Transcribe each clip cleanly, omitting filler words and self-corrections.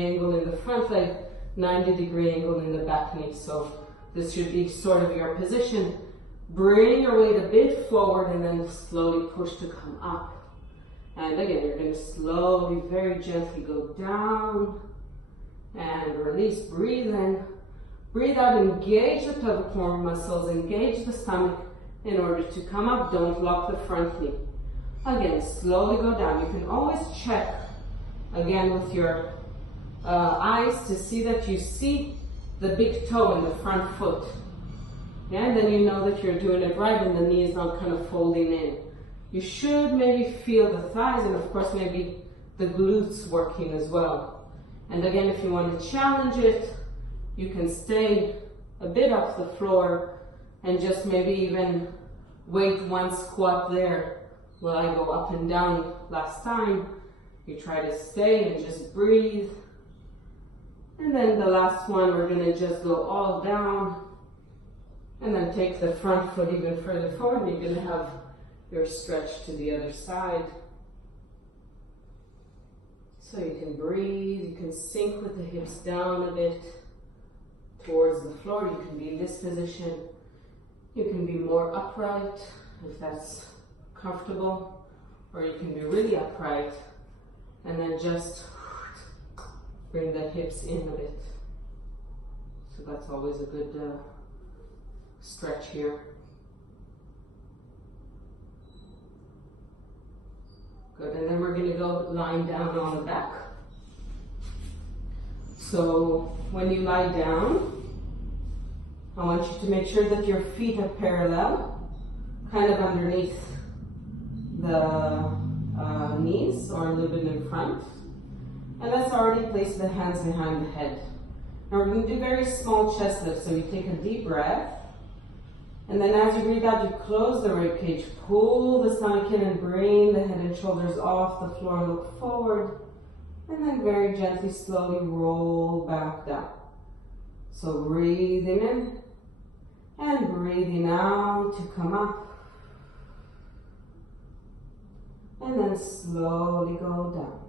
degree angle in the front leg, 90-degree angle in the back knee. So this should be sort of your position. Bring your weight a bit forward and then slowly push to come up. And again, you're going to slowly, very gently go down and release. Breathe in. Breathe out. Engage the pelvic floor muscles. Engage the stomach in order to come up. Don't lock the front knee. Again, slowly go down. You can always check again with your eyes to see that you see the big toe in the front foot. Yeah, and then you know that you're doing it right and the knee is not kind of folding in. You should maybe feel the thighs and of course maybe the glutes working as well. And again, if you want to challenge it, you can stay a bit off the floor and just maybe even wait one squat there while I go up and down last time. You try to stay and just breathe. And then the last one, we're going to just go all down and then take the front foot even further forward. You're going to have your stretch to the other side. So you can breathe, you can sink with the hips down a bit towards the floor. You can be in this position. You can be more upright if that's comfortable, or you can be really upright and then just bring the hips in a bit. So that's always a good stretch here. Good, and then we're going to go lying down on the back. So when you lie down, I want you to make sure that your feet are parallel, kind of underneath the knees or a little bit in front. And let's already place the hands behind the head. Now we're going to do very small chest lifts. So you take a deep breath. And then as you breathe out, you close the rib cage. Pull the stomach in and bring the head and shoulders off the floor. Look forward. And then very gently, slowly roll back down. So breathing in and breathing out to come up. And then slowly go down.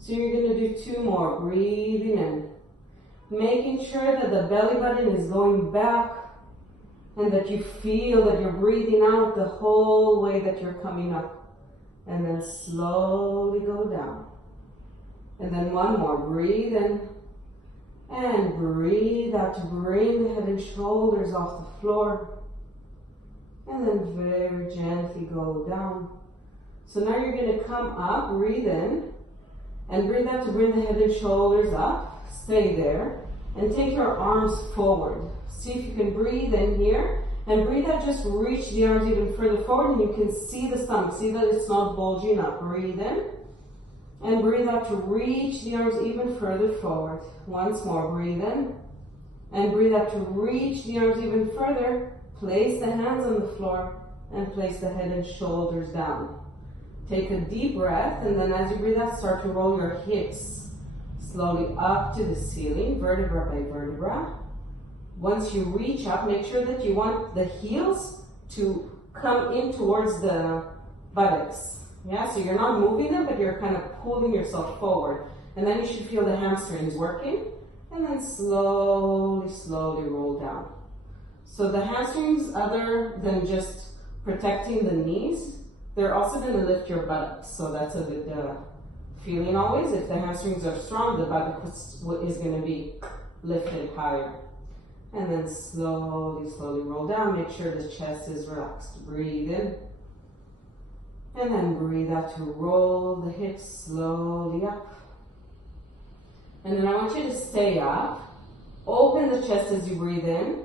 So you're going to do two more. Breathing in. Making sure that the belly button is going back and that you feel that you're breathing out the whole way that you're coming up. And then slowly go down. And then one more. Breathe in and breathe out to bring the head and shoulders off the floor. And then very gently go down. So now you're going to come up, breathe in, and breathe out to bring the head and shoulders up. Stay there, and take your arms forward. See if you can breathe in here, and breathe out, just reach the arms even further forward, and you can see the stomach. See that it's not bulging up. Breathe in, and breathe out to reach the arms even further forward. Once more, breathe in, and breathe out to reach the arms even further. Place the hands on the floor, and place the head and shoulders down. Take a deep breath, and then as you breathe out, start to roll your hips slowly up to the ceiling, vertebra by vertebra. Once you reach up, make sure that you want the heels to come in towards the buttocks. Yeah, so you're not moving them, but you're kind of pulling yourself forward. And then you should feel the hamstrings working, and then slowly, slowly roll down. So the hamstrings, other than just protecting the knees, they're also going to lift your buttocks, so that's a good feeling always. If the hamstrings are strong, the buttock is going to be lifted higher. And then slowly, slowly roll down. Make sure the chest is relaxed. Breathe in. And then breathe out to roll the hips slowly up. And then I want you to stay up. Open the chest as you breathe in.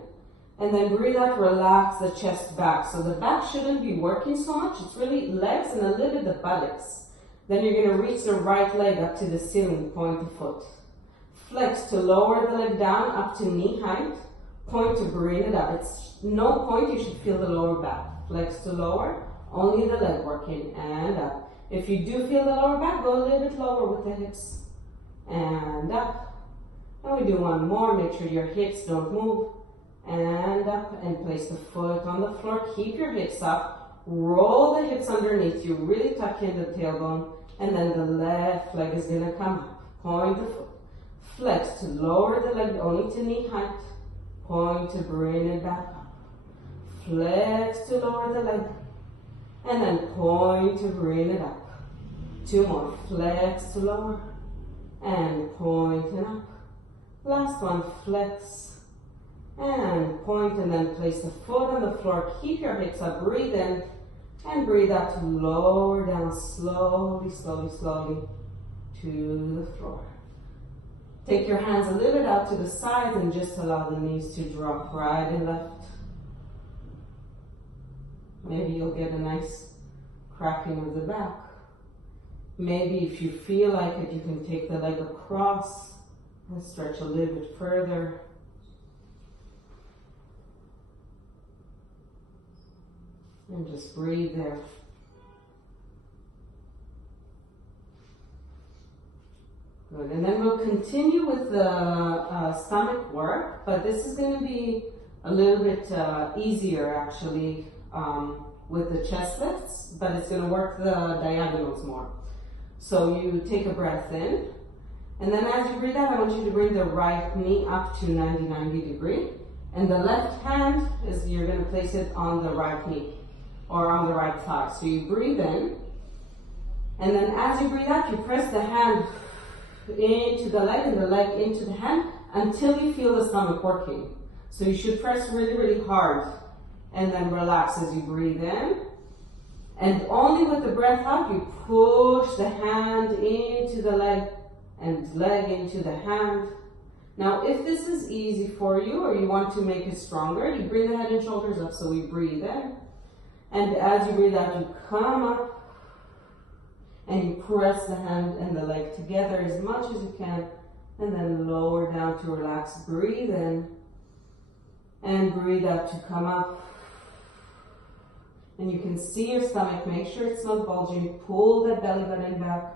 And then breathe out, relax the chest back. So the back shouldn't be working so much. It's really legs and a little bit the buttocks. Then you're going to reach the right leg up to the ceiling, point the foot. Flex to lower the leg down up to knee height. Point to bring it up. It's no point, you should feel the lower back. Flex to lower, only the leg working, and up. If you do feel the lower back, go a little bit lower with the hips. And up. And we do one more. Make sure your hips don't move. And up, and place the foot on the floor. Keep your hips up. Roll the hips underneath you. Really tuck in the tailbone. And then the left leg is going to come up. Point the foot. Flex to lower the leg only to knee height. Point to bring it back up. Flex to lower the leg. And then point to bring it up. 2 more. Flex to lower. And point and up. Last one. Flex. And point, and then place the foot on the floor. Keep your hips up. Breathe in. And breathe out to lower down slowly, slowly, slowly to the floor. Take your hands a little bit out to the sides and just allow the knees to drop right and left. Maybe you'll get a nice cracking of the back. Maybe if you feel like it, you can take the leg across and stretch a little bit further. And just breathe there. Good, and then we'll continue with the stomach work, but this is going to be a little bit easier actually with the chest lifts, but it's going to work the diagonals more. So you take a breath in, and then as you breathe out, I want you to bring the right knee up to 90 degree, and the left hand is, you're going to place it on the right knee or on the right thigh. So you breathe in, and then as you breathe out, you press the hand into the leg and the leg into the hand until you feel the stomach working. So you should press really, really hard and then relax as you breathe in. And only with the breath out, you push the hand into the leg and leg into the hand. Now, if this is easy for you or you want to make it stronger, you bring the head and shoulders up, so we breathe in. And as you breathe out, you come up and you press the hand and the leg together as much as you can, and then lower down to relax. Breathe in and breathe out to come up. And you can see your stomach. Make sure it's not bulging. Pull that belly button back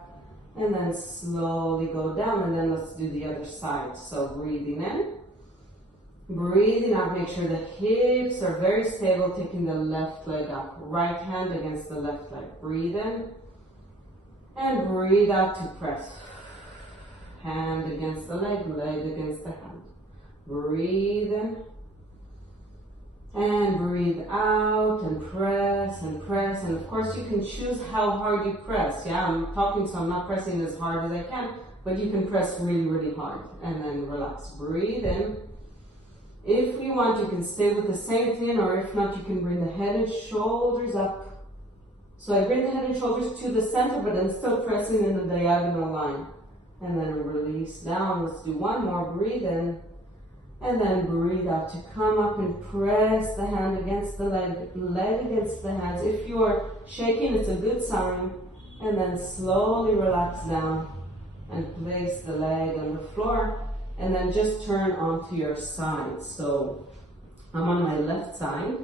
and then slowly go down. And then let's do the other side. So breathing in, breathing out. Make sure the hips are very stable. Taking the left leg up. Right hand against the left leg. Breathe in. And breathe out to press. Hand against the leg, leg against the hand. Breathe in. And breathe out and press and press. And of course you can choose how hard you press. Yeah, I'm talking so I'm not pressing as hard as I can, but you can press really, really hard. And then relax. Breathe in. If you want, you can stay with the same thing, or if not, you can bring the head and shoulders up. So I bring the head and shoulders to the center, but I'm still pressing in the diagonal line. And then release down. Let's do one more. Breathe in. And then breathe out to come up and press the hand against the leg, leg against the hands. If you are shaking, it's a good sign. And then slowly relax down and place the leg on the floor. And then just turn onto your side. So I'm on my left side.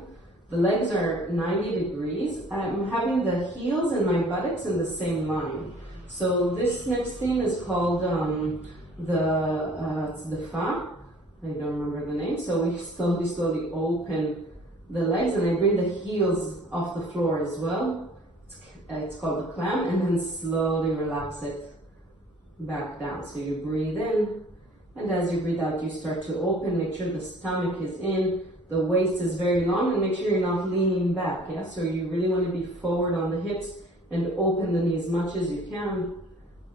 The legs are 90 degrees. I'm having the heels and my buttocks in the same line. So this next thing is called the fa. I don't remember the name. So we slowly open the legs, and I bring the heels off the floor as well. It's called the clam, and then slowly relax it back down. So you breathe in, and as you breathe out, you start to open. Make sure the stomach is in. The waist is very long, and make sure you're not leaning back, yeah? So you really want to be forward on the hips and open the knee as much as you can.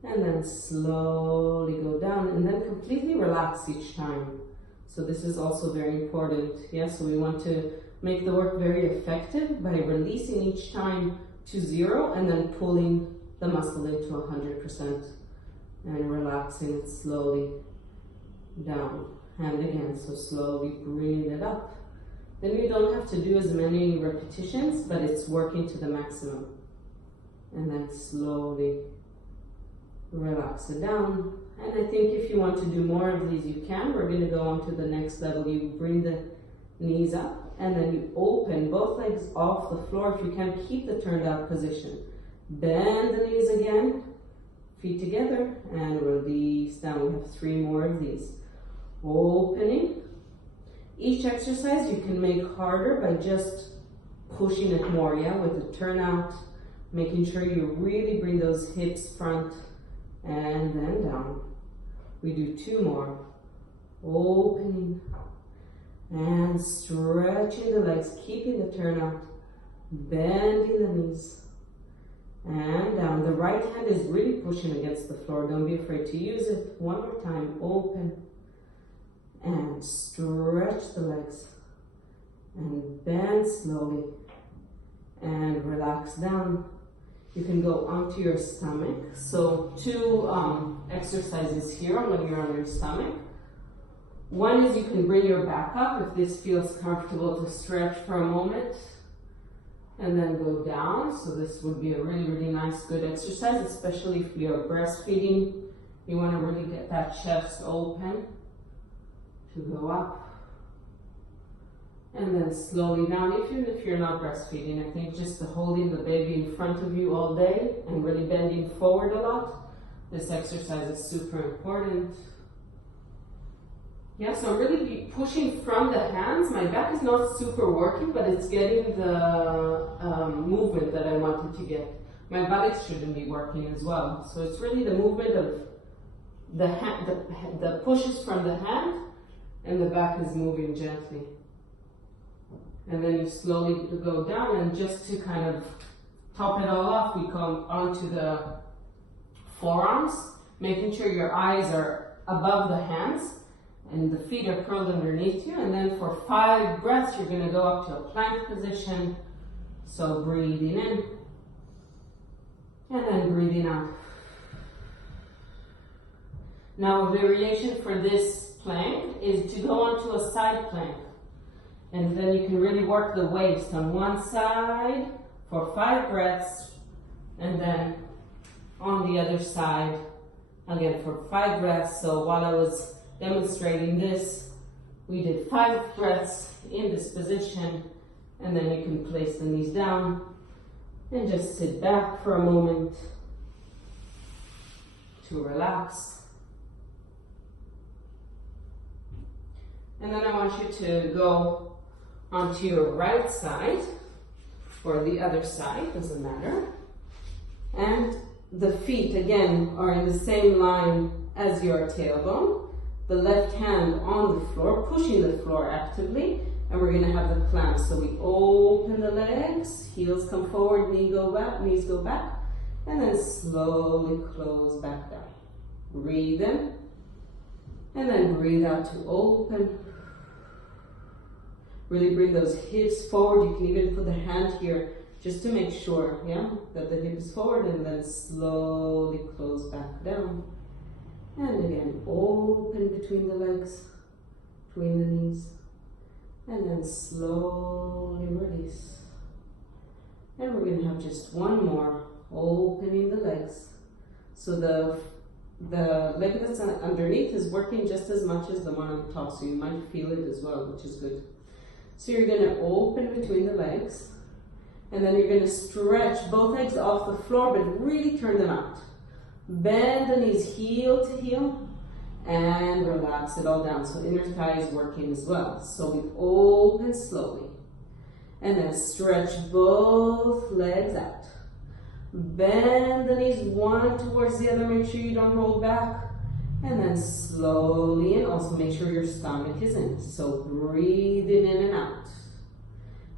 And then slowly go down, and then completely relax each time. So this is also very important, yeah? So we want to make the work very effective by releasing each time to 0 and then pulling the muscle into 100% and relaxing it slowly down. And again, so slowly bring it up. Then you don't have to do as many repetitions, but it's working to the maximum. And then slowly relax it down. And I think if you want to do more of these, you can. We're going to go on to the next level. You bring the knees up, and then you open both legs off the floor. If you can, keep the turned out position. Bend the knees again, feet together, and release down. We have 3 more of these. Opening. Each exercise you can make harder by just pushing it more, yeah, with the turnout, making sure you really bring those hips front and then down. We do 2 more. Opening and stretching the legs, keeping the turnout, bending the knees, and down. The right hand is really pushing against the floor. Don't be afraid to use it. One more time. Open and stretch the legs and bend slowly and relax down. You can go onto your stomach. So 2 exercises here when you're on your stomach. One is you can bring your back up if this feels comfortable to stretch for a moment and then go down. So this would be a really, really nice, good exercise, especially if you're breastfeeding. You want to really get that chest open to go up. And then slowly down, even if you're not breastfeeding. I think just holding the baby in front of you all day and really bending forward a lot, this exercise is super important. Yeah, so I'm really pushing from the hands. My back is not super working, but it's getting the movement that I wanted to get. My buttocks shouldn't be working as well. So it's really the movement of the hand, the pushes from the hand, and the back is moving gently. And then you slowly go down, and just to kind of top it all off, we come onto the forearms, making sure your eyes are above the hands and the feet are curled underneath you. And then for 5 breaths, you're going to go up to a plank position. So breathing in and then breathing out. Now, a variation for this plank is to go onto a side plank. And then you can really work the waist on one side for 5 breaths, and then on the other side again for 5 breaths. So while I was demonstrating this, we did 5 breaths in this position, and then you can place the knees down and just sit back for a moment to relax. And then I want you to go onto your right side, or the other side, doesn't matter. And the feet, again, are in the same line as your tailbone. The left hand on the floor, pushing the floor actively. And we're gonna have the clamp. So we open the legs, heels come forward, knees go back, and then slowly close back down. Breathe in, and then breathe out to open. Really bring those hips forward. You can even put the hand here just to make sure, yeah, that the hip is forward, and then slowly close back down. And again, open between the legs, between the knees, and then slowly release. And we're going to have just one more, opening the legs. So the leg that's underneath is working just as much as the one on the top, so you might feel it as well, which is good. So you're going to open between the legs, and then you're going to stretch both legs off the floor, but really turn them out. Bend the knees heel to heel, and relax it all down. So inner thigh is working as well. So we open slowly, and then stretch both legs out. Bend the knees one towards the other, make sure you don't roll back. And then slowly, and also make sure your stomach is in. So breathing in and out.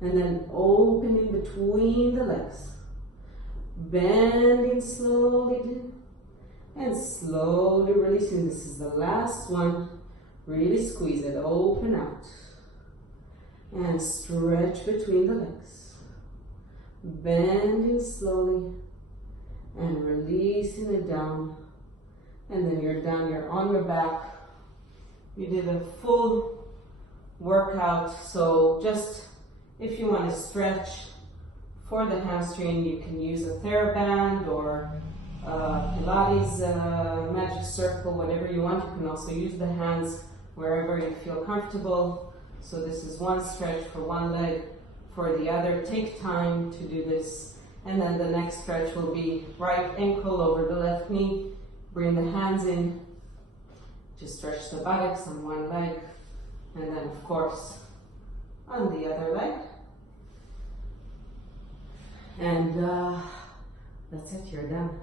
And then opening between the legs. Bending slowly and slowly releasing. This is the last one. Really squeeze it, open out. And stretch between the legs. Bending slowly and releasing it down. And then you're done, you're on your back. You did a full workout. So just if you want to stretch for the hamstring, you can use a TheraBand or Pilates magic circle, whatever you want. You can also use the hands wherever you feel comfortable. So this is one stretch for one leg, for the other. Take time to do this. And then the next stretch will be right ankle over the left knee. Bring the hands in, just stretch the buttocks on one leg, and then of course on the other leg. And that's it, you're done.